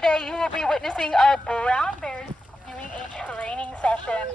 today you will be witnessing our brown bears doing a training session.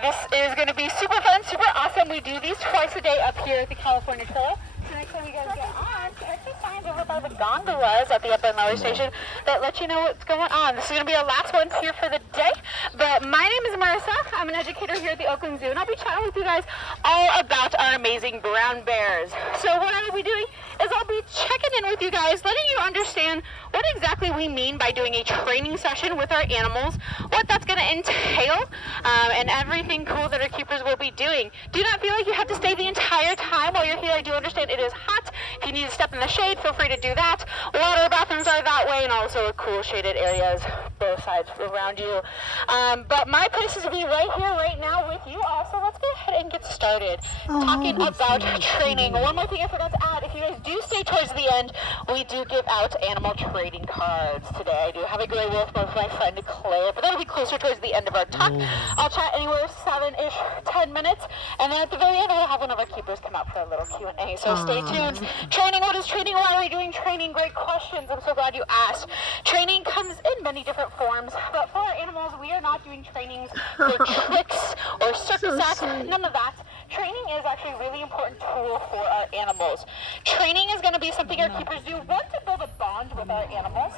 This is going to be super fun, super awesome. We do these twice a day up here at the California Trail. So next time you guys get on, check the signs over by the gondolas at the upper and lower station that let you know what's going on. This is going to be our last one here for the day. But my name is Marissa. I'm an educator here at the Oakland Zoo, and I'll be chatting with you guys all about our amazing brown bears. So what I'll be doing is I'll be checking in with you guys, letting you understand what exactly we mean by doing a training session with our animals, what that's going to entail, and everything cool that our keepers will be doing. Do not feel like you have to stay the entire time while you're here. I do understand it is hot. If you need to step in the shade, feel free to do that. Water bathrooms are that way, and also cool shaded areas both sides around you. But my place is to be right here, right now with you all. So let's go ahead and get started. Talking about training. One more thing I forgot to add. If you guys do stay towards the end, we do give out animal trading cards today. I do have a gray wolf with my friend Claire, but that'll be closer towards the end of our talk. I'll chat anywhere 7-ish, 10 minutes, and then at the very end we'll have one of our keepers come out for a little Q&A. So stay tuned. Training, what is training? Why are we doing training? Great questions. I'm so glad you asked. Training comes in many different forms, but for our animals, we are not doing trainings for tricks or circus acts, none of that. Training is actually a really important tool for our animals. Training is going to be something our keepers do, one, to build a bond with our animals.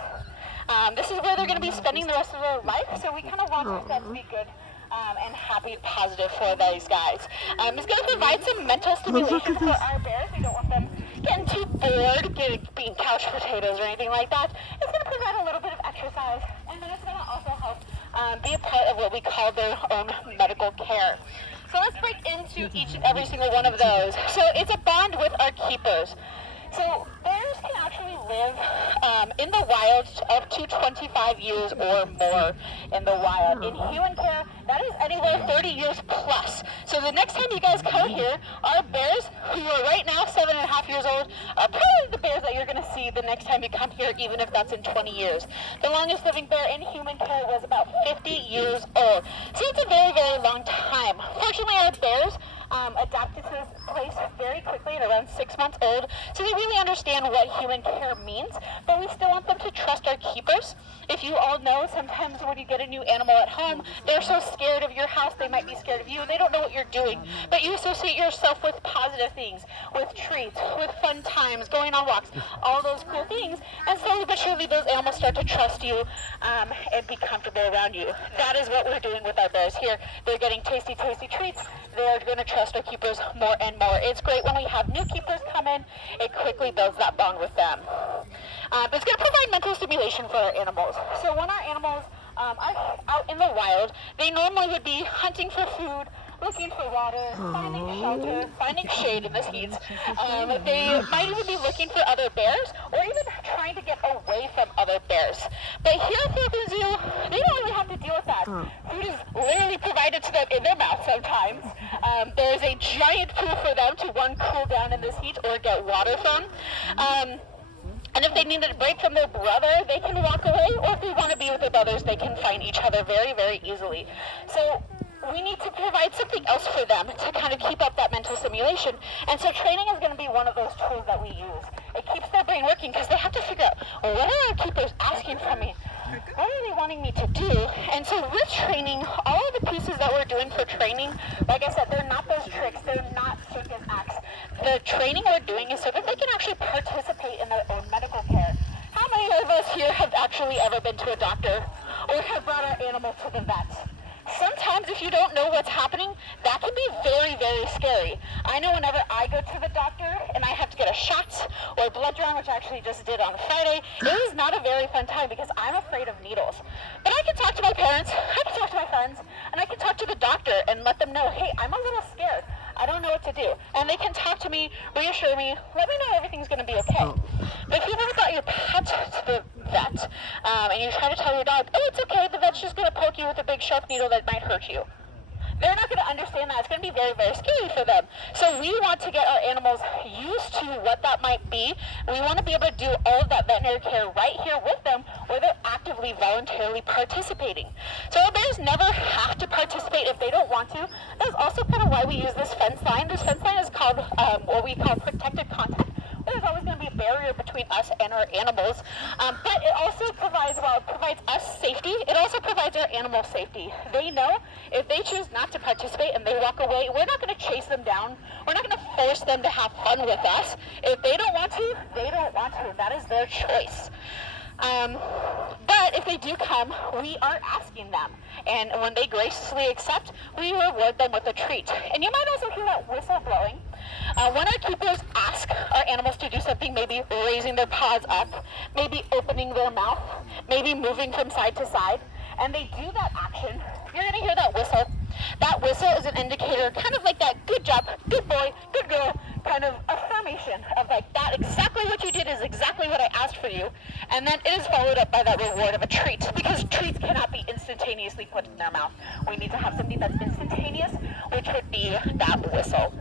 This is where they're going to be spending the rest of their life, so we kind of want that to be good and happy, positive for these guys. It's going to provide some mental stimulation for our bears. We don't want them getting too bored, being couch potatoes or anything like that. It's going to provide a little bit of exercise, and then it's going to also help be a part of what we call their own medical care. So let's break into each and every single one of those. So it's a bond with our keepers. So bears can actually live in the wild up to 25 years or more in the wild. In human care, that is anywhere 30 years plus. So the next time you guys come here, our bears, who are right now 7.5 years old, are probably the bears that you're going to see the next time you come here, even if that's in 20 years. The longest living bear in human care was about 50 years old. So it's a very, very long time. Fortunately, our bears adapted to this place very quickly at around 6 months old, so they really understand what human care means, but we still want them to trust our keepers. If you all know, sometimes when you get a new animal at home, they're so scared of your house, they might be scared of you, they don't know what you're doing, but you associate yourself with positive things, with treats, with fun times, going on walks, all those cool things, and slowly but surely those animals start to trust you and be comfortable around you. That is what we're doing with our bears here. They're getting tasty, tasty treats. They're going to trust our keepers more and more. It's great when we have new keepers come in. It quickly builds that bond with them. It's going to provide mental stimulation for our animals. So when our animals are out in the wild, they normally would be hunting for food, looking for water, finding shelter, finding shade in this heat. They might even be looking for other bears, or even trying to get away from other bears. But here at the Oakland Zoo, they don't really have to deal with that. Food is literally provided to them in their mouth sometimes. There's a giant pool for them to, one, cool down in this heat or get water from. And if they need a break from their brother, they can walk away, or if they want to be with their brothers, they can find each other very, very easily. So we need to provide something else for them to kind of keep up that mental stimulation. And so training is going to be one of those tools that we use. It keeps their brain working because they have to figure out, well, what are our keepers asking from me? What are they wanting me to do? And so with training, all of the pieces that we're doing for training, like I said, they're not those tricks, they're not circus acts. The training we're doing is so that they can actually participate in their own medical care. How many of us here have actually ever been to a doctor or have brought our animal to the vet? Sometimes if you don't know what's happening, that can be very, very scary. I know whenever I go to the doctor and I have to get a shot or blood drawn, which I actually just did on Friday, it is not a very fun time because I'm afraid of needles. But I can talk to my parents, I can talk to my friends, and I can talk to the doctor and let them know, hey, I'm a little scared. I don't know what to do. And they can talk to me, reassure me, let me know everything's going to be okay. But if you've ever got your pet to the vet and you try to tell your dog, oh, it's okay, the vet's just going to poke you with a big sharp needle that might hurt you, they're not going to understand that. It's going to be very, very scary for them. So we want to get our animals used to what that might be. We want to be able to do all of that veterinary care right here with them where they're actively, voluntarily participating. So our bears never have to participate if they don't want to. That's also kind of why we use this fence line. This fence line is called what we call protected contact. There's always going to be a barrier between us and our animals, but it also provides animal safety. They know if they choose not to participate and they walk away, we're not going to chase them down. We're not going to force them to have fun with us. If they don't want to, they don't want to. That is their choice. But if they do come, we are asking them. And when they graciously accept, we reward them with a treat. And you might also hear that whistle blowing. When our keepers ask our animals to do something, maybe raising their paws up, maybe opening their mouth, maybe moving from side to side, and they do that action, you're going to hear that whistle. That whistle is an indicator, kind of like that good job, good boy, good girl, kind of affirmation of like that exactly what you did is exactly what I asked for you. And then it is followed up by that reward of a treat, because treats cannot be instantaneously put in their mouth. We need to have something that's instantaneous, which would be that whistle.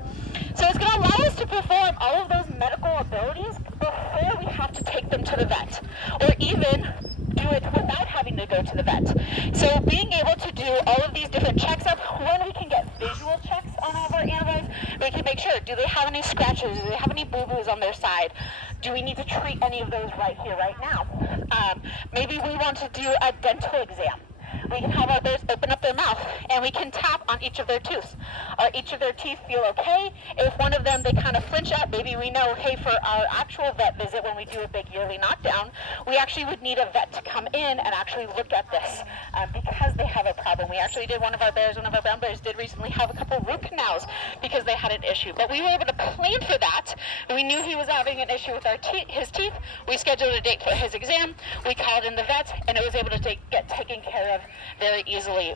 So it's going to allow us to perform all of those medical abilities before we have to take them to the vet, or even do it without having to go to the vet. So being able to do all of these different checks up, when we can get visual checks on all of our animals, we can make sure, do they have any scratches, do they have any boo-boos on their side, do we need to treat any of those right here, right now? Maybe we want to do a dental exam. We can have our bears open up their mouth and we can tap on each of their tooth. Are each of their teeth feel okay? If one of them they kind of flinch at, maybe we know, hey, for our actual vet visit when we do a big yearly knockdown, we actually would need a vet to come in and actually look at this because they have a problem. We actually did one of our brown bears did recently have a couple root canals because they had an issue. But we were able to plan for that. We knew he was having an issue with his teeth. We scheduled a date for his exam. We called in the vet and it was able to get taken care of very easily.